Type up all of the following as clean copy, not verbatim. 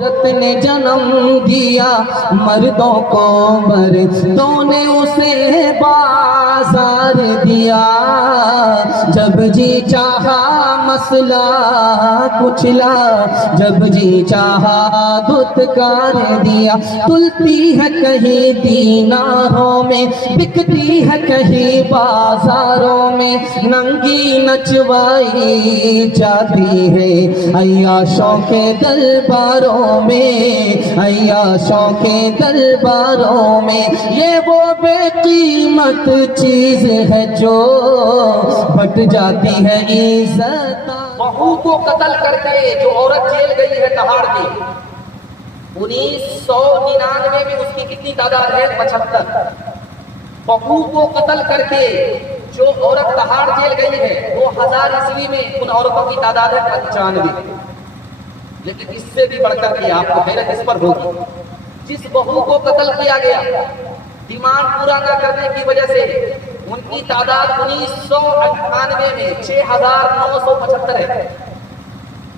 عورت نے جنم دیا مردوں کو، مردوں نے اسے بازار دیا، جب جی چاہا مسئلہ کچلا، جب جی چاہا دھتکار دیا، تلتی ہے کہیں دیناروں میں، بکتی ہے کہیں بازاروں میں، ننگی نچوائی جاتی ہے عیاشوں کے درباروں میں، عیاشوں کے درباروں میں۔ یہ وہ بے قیمت چیز ہے جو بٹ جاتی ہے عزت۔ بہو کو قتل کر کے جو عورت جیل گئی ہے تہاڑ کی، 1999 میں اس کی کتنی تعداد ہے؟ 75۔ بہو کو قتل کر کے جو عورت تہاڑ جیل گئی ہے 2000 عیسوی میں ان عورتوں کی تعداد ہے 95۔ لیکن اس سے بھی بڑھ کر کے آپ کو حیرت اس پر ہوگی، جس بہو کو قتل کیا گیا ڈیمانڈ پورا نہ کرنے کی وجہ سے ان کی تعداد 1998 میں 6975 ہے،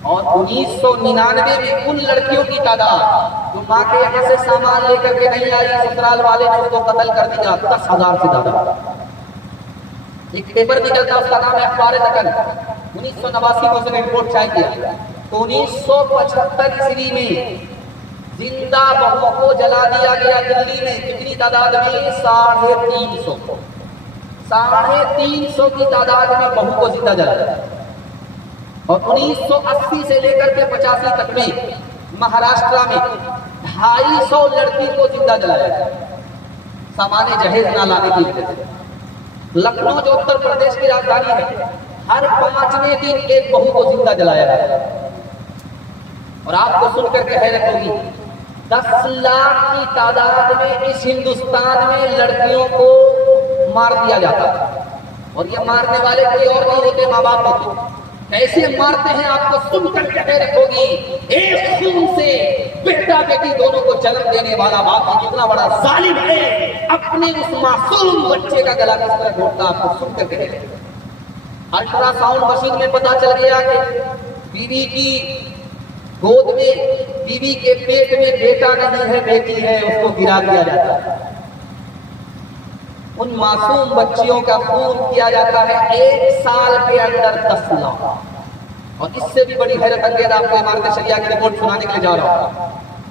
اور 1999 میں ان لڑکیوں کی تعداد جو ماں کے یہاں سے سامان لے کر کے نہیں آئی، سسرال والے نے اس کو قتل کر دیا، 10,000 سے زیادہ۔ ایک پیپر نکلتا اس کا نام ہے اخبار دکن، 1989 میں اس نے رپورٹ شائع کیا، تو 1975 عیسوی میں زندہ بہو کو جلا دیا گیا دلی میں، کتنی تعداد میں؟ 350۔ 350 کی تعداد میں بہو کو زندہ جلایا۔ اور 1980 سے لے کر کے 85 تک میں مہاراشٹر میں 250 لڑکی کو زندہ جلایا، سامان جہیز نہ لانے کی وجہ سے۔ لکھنؤ جو اتر پردیش کی راجدھانی ہے، ہر 5ویں دن ایک بہو کو زندہ جلایا گیا۔ اور آپ کو سن کر کے حیرت ہوگی، 10 لاکھ کی تعداد میں اس ہندوستان میں لڑکیوں کو مار دیا جاتا ہے، اور یہ مارنے والے کوئی اور نہیں ہوتے، ماں باپ ہوتے۔ کیسے مارتے ہیں آپ کو سن کر کے حیرت ہوگی، ایک خون سے بیٹا بیٹی دونوں کو جنم دینے والا باپ کتنا بڑا ظالم ہے، اپنے اس معصوم بچے کا گلا کس طرح گھونٹتا، آپ کو سن کر کے حیرت۔ الٹرا ساؤنڈ مشین میں پتا چل گیا کہ بیوی کی گود میں، بیوی کے پیٹ میں بیٹا نہیں ہے بیٹی ہے، اس کو گرا دیا جاتا ہے۔ ان معصوم بچیوں کا خون کیا جاتا ہے 1 سال کے اندر 10 لاکھ۔ اور اس سے بھی بڑی حیرت انگیز آپ کو امارت شریعہ کی رپورٹ سنانے کے لیے جا رہا ہوں۔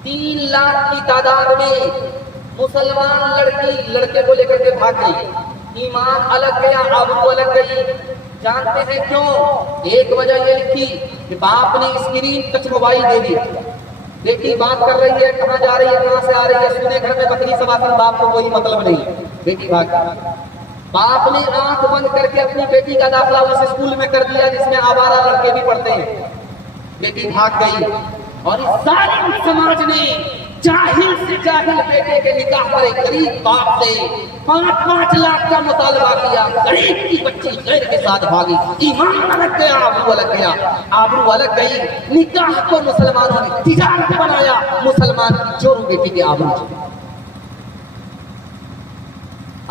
3 لاکھ کی تعداد میں مسلمان لڑکی لڑکے کو لے کر کے بھاگ گئی، ایمان الگ گیا، آبرو الگ گئی۔ جانتے ہیں کیوں؟ ایک وجہ یہ لکھی کہ باپ نے اسکرین ٹچ موبائل دے دی، بیٹی بات کر رہی ہے، کہاں جا رہی ہے، کہاں سے آ رہی ہے، سنے گھر میں بکری سباتی، باپ کو کوئی مطلب نہیں، بیٹی بھاگ گئی۔ باپ نے آنکھ بند کر کے اپنی بیٹی کا داخلہ اس اسکول میں کر دیا جس میں آوارہ لڑکے بھی پڑھتے ہیں، بیٹی بھاگ گئی۔ اور اس ظالم سماج نے جاہل سے جاہل بیٹے کے نکاح پر ایک غریب باپ سے 5 لاکھ کا مطالبہ کیا، غریب کی بچی غیر کے ساتھ بھاگی، ایمان الگ گیا، آبرو الگ گیا، آبرو الگ گئی۔ نکاح کو مسلمانوں نے تجارت بنایا، مسلمان کی چوروں بیٹی کے آبرو چلی۔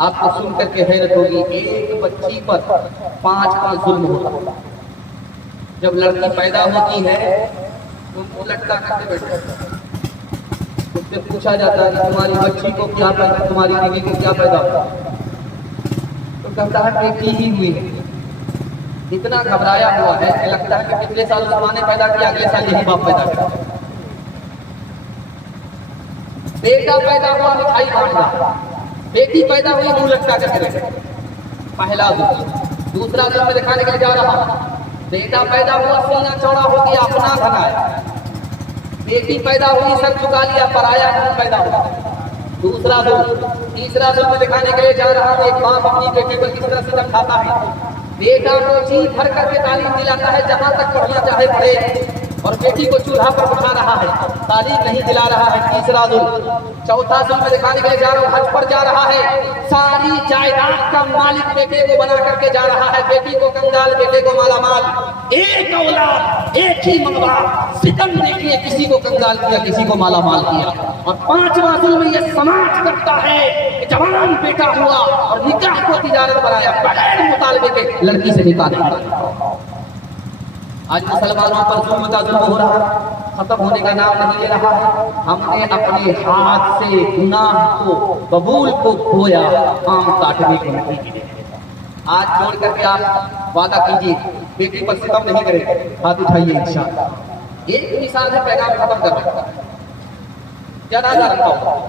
آپ کو سن کر کے حیرت ہوگی، ایک بچی پر 5 ظلم ہوتا۔ جب لڑکی پیدا ہوتی ہے تو وہ لٹکا کر کے بیٹھتا ہے، اس سے پوچھا جاتا ہے کہ تمہاری بچی کو کیا پیدا، تمہاری بیوی کو کیا پیدا ہوا، تو کہتا ہے بیٹی ہی ہوئی ہے۔ اتنا گھبرایا ہوا ہے کہ لگتا ہے کہ پچھلے سال ماں نے پیدا کیا، اگلے سال یہی باپ پیدا کیا۔ بیٹا پیدا ہوا مٹھائی بانٹ رہا، بیٹی پیدا ہوئی منہ لٹکا کر کے، پہلا ظلم۔ دوسرا ظلم میں دکھانے کے لیے جا رہا ہوں، بیٹا پیدا ہوا سینہ چوڑا ہو گیا، اپنا بھگایا، بیٹی پیدا ہوئی سر چکا لیا، پرایا نہیں پیدا ہوا، دوسرا ظلم۔ تیسرا ظلم میں دکھانے کے لیے جا رہا ہوں، ایک باپ اپنی بیٹی پر کس طرح سے کھاتا ہے، بیٹا کو جی بھر کر کے تعلیم دلاتا ہے، جہاں تک پڑھنا چاہے پڑھے، اور بیٹی کو چولہا پر بٹھا رہا ہے، تعلیم نہیں دلا رہا ہے، تیسرا ظلم۔ چوتھا ظلم میں دکھانے کے لیے جا رہا ہوں، حج پر جا رہا ہے، ساری جائیداد کا مالک بیٹے کو بنا کر کے جا رہا ہے، بیٹی کو کنگال، بیٹے کو مالا مال، ایک اولاد ایک ہی ماں باپ، ستم دیکھیے، کسی کو کنگال کیا، کسی کو مالا مال کیا۔ اور 5واں ظلم یہ سماج کرتا ہے کہ جوان بیٹا ہوا اور نکاح کو تجارت بنایا، بغیر مطالبے کے لڑکی سے نکاح نہیں۔ آج مسلمانوں پر ظلم کا ظلم ہو رہا ہے، ختم ہونے کا نام نہیں لے رہا ہے. ہم نے اپنے ہاتھ سے گناہ کو قبول کو کھویا، آم کاٹنے کو نہیں گرے. آج چھوڑ کر کے آپ وعدہ کیجیے بیٹی پر ستم نہیں کریں گے. ہاتھ اٹھائیے انشاءاللہ. ایک مثال ہے پیغام ختم کر رہا ہے. جنازہ رکھا ہو،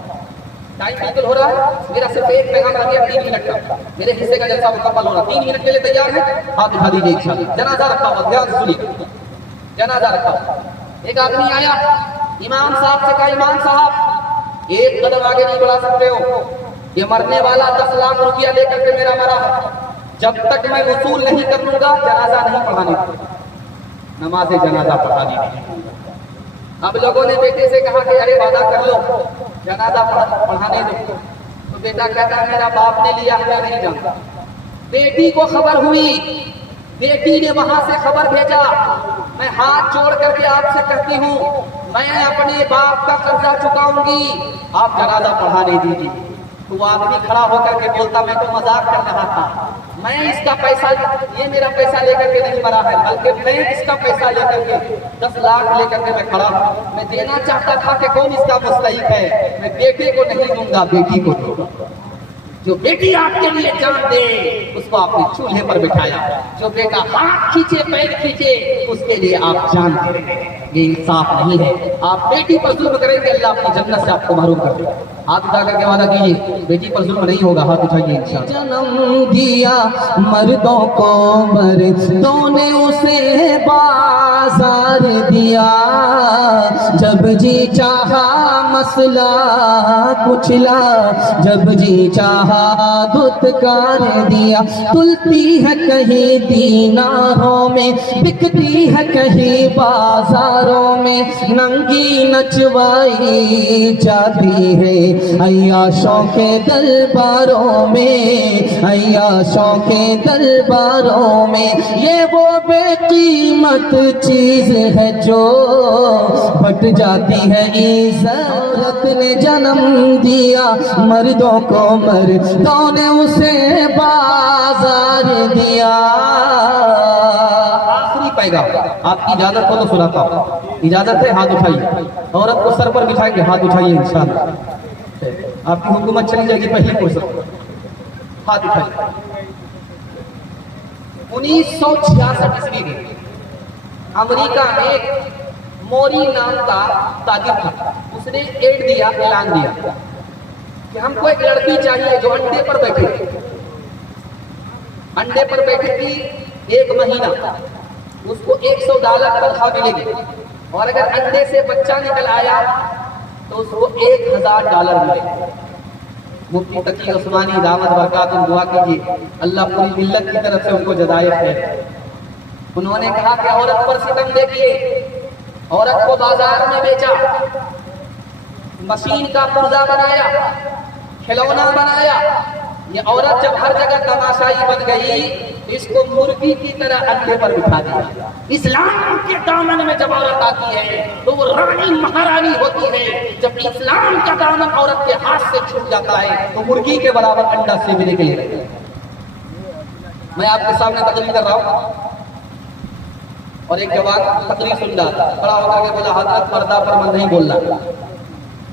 ٹائم بالکل ہو رہا ہے، میرا صرف ایک پیغام رہ گیا 3 منٹ کا، میرے حصے کا جلسہ مکمل ہو رہا. 3 منٹ کے لیے تیار ہے؟ ہاتھ اٹھا دیجیے انشاءاللہ. جنازہ رکھا ہوا، دھیان سے سنیے. جنازہ رکھا ہوا، ایک آدمی آیا، امام صاحب سے کہا امام صاحب ایک قدم آگے نہیں بڑھا سکتے ہو، یہ مرنے والا 10 لاکھ روپیہ لے کر کے میرا مرا ہے، جب تک میں وصول نہیں کر لوں گا جنازہ نہیں پڑھانے دوں گا، نماز جنازہ پڑھانی نہیں. اب لوگوں نے بیٹے سے کہا کہ ارے وعدہ کر لو جنازہ پڑھانے دو. تو بیٹا کہتا ہے میرا باپ نے لیا میں نہیں جانتا. بیٹی کو خبر ہوئی، بیٹی نے وہاں سے خبر بھیجا. میں ہاتھ جوڑ کر کے آپ سے کہتی ہوں میں اپنے باپ کا قرضہ چکاؤں گی، آپ جنازہ پڑھانے دیجیے. تو وہ آدمی کھڑا ہو کر کے بولتا میں تو مذاق کر رہا تھا، میں اس کا پیسہ، یہ میرا پیسہ لے کر کے نہیں مرا ہے، بلکہ میں اس کا پیسہ لے کر کے 10 لاکھ لے کر کے میں کھڑا ہوں. میں دینا چاہتا تھا کہ کون اس کا مستحق ہے، میں بیٹے کو نہیں دوں گا، بیٹی کو دوں گا. جو بیٹی آپ کے لیے جان دے اس کو آپ نے چولہے پر بٹھایا، جو بیٹا ہاتھ کھینچے پیر کھینچے اس کے لیے آپ جان دے. یہ انصاف نہیں ہے. آپ بیٹی پر ظلم کریں گے اللہ اپنی جنت سے آپ کو محروم کر دے گا. ہاتھ اٹھا کر کے وعدہ کیجیے بیٹی پر ظلم نہیں ہوگا. ہاتھ اٹھائیے انشاءاللہ. جنم دیا مردوں کو مردوں نے اسے بازار دیا، جب جی چاہا مسئلہ کچلا، جب جی چاہا دھتکار دیا. تلتی ہے کہیں دیناروں میں، بکتی ہے کہیں بازاروں میں، ننگی نچوائی جاتی ہے عیاشوں کے درباروں میں، عیاشوں کے درباروں میں. یہ وہ بے قیمت چیز ہے جو بٹ جاتی ہے عزت. عورت نے جنم دیا مردوں کو مردوں نے اسے بازار دیا. آخری پیغام آپ کی اجازت ہو تو سناتا ہوں. اجازت ہے؟ ہاتھ اٹھائیے. عورت کو سر پر بٹھائیں گے، ہاتھ اٹھائیے انشاءاللہ. آپ کی حکومت چلی جائے گی پہلی فرصت. ہاتھ اٹھائیے. 1966 عیسوی میں امریکہ میں موری نام کا تاجر تھا. اس نے ایڈ دیا، اعلان دیا کہ ہم کو ایک لڑکی چاہیے جو انڈے پر بیٹھے گی. انڈے پر بیٹھے گی 1 مہینہ، اس کو $100 تنخواہ ملے گی، اور اگر انڈے سے بچہ نکل آیا تو اس کو $1000 ملے گا. مفتی تقی عثمانی دعوت برکاتہ دعا کیجیے اللہ پوری ملت کی طرف سے ان کو جزائے خیر. انہوں نے کہا کہ عورت پر ستم دیکھیے، عورت کو بازار میں بیچا، مشین کا پرزہ بنایا، کھلونا بنایا. یہ عورت جب ہر جگہ تماشائی بن گئی، اس کو مرغی کی طرح انڈے پر بٹھا دیا. اسلام کے دامن میں جب عورت آتی ہے تو وہ رانی مہارانی ہوتی ہے. جب اسلام کا دامن عورت کے ہاتھ سے چھوٹ جاتا ہے تو مرغی کے برابر انڈا سیونے کے لیے رہتا ہے. میں آپ کے سامنے تقریر کر رہا ہوں اور ایک جوان تقریر سن رہا تھا، کھڑا ہو کر کے بولا حضرت پردہ پر من نہیں بولنا.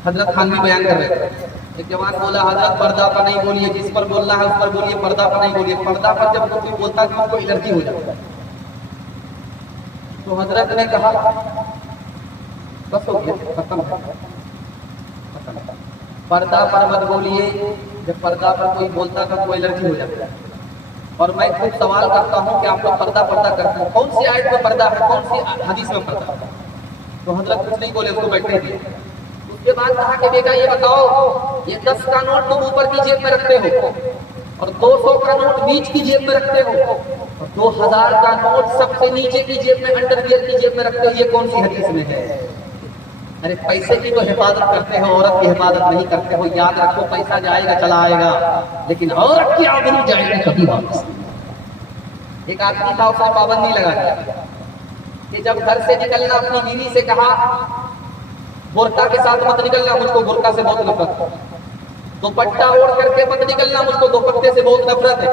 حضرت خانوی بیان کر رہے تھے. ایک جوان بولا حضرت پردہ پر نہیں بولیے، جس پر بولنا ہے اس پر بولیے، پردہ پر نہیں بولیے. پردہ پر جب کوئی بولتا ہے تو اس کو الرجی ہو جاتا ہے. تو حضرت نے کہا بس ہو گیا، ختم ہے. پردہ پر مت بولیے، جب پردہ پر کوئی بولتا ہے تو کوئی الرجی ہو جاتا ہے. اور میں خود سوال کرتا ہوں کہ آپ لوگ پردہ کرتے ہیں، کون سی آیت میں پردہ ہے، کون سی حدیث میں پردہ ہے؟ تو حضرت کچھ نہیں بولے، اس کو بیٹھنے دیے. اس کے بعد کہا کہ بیٹا یہ بتاؤ، یہ 10 کا نوٹ تم اوپر کی جیب میں رکھتے ہو اور 200 کا نوٹ بیچ کی جیب میں رکھتے ہو اور 2000 کا نوٹ سب سے نیچے کی جیب میں، انڈر ویئر کی جیب میں رکھتے ہو، یہ کون سی حدیث میں ہے؟ ارے پیسے کی تو حفاظت کرتے ہو، عورت کی حفاظت نہیں کرتے ہو. یاد رکھو پیسہ جائے گا چلا آئے گا، لیکن عورت کی آبرو جائے گی کبھی واپس. ایک آدمی تھا، اس نے پابندی لگا دیا کہ جب گھر سے نکلنا اپنی بیوی سے کہا برقع کے ساتھ مت نکلنا، مجھ کو برقع سے بہت نفرت ہے. دوپٹہ اوڑھ کر کے مت نکلنا، مجھ کو دوپٹے سے بہت نفرت ہے.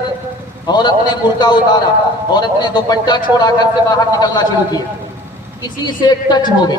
عورت نے برقع اتارا، عورت نے دوپٹہ چھوڑا، گھر سے باہر نکلنا شروع کیا. کسی سے ٹچ ہو گئی،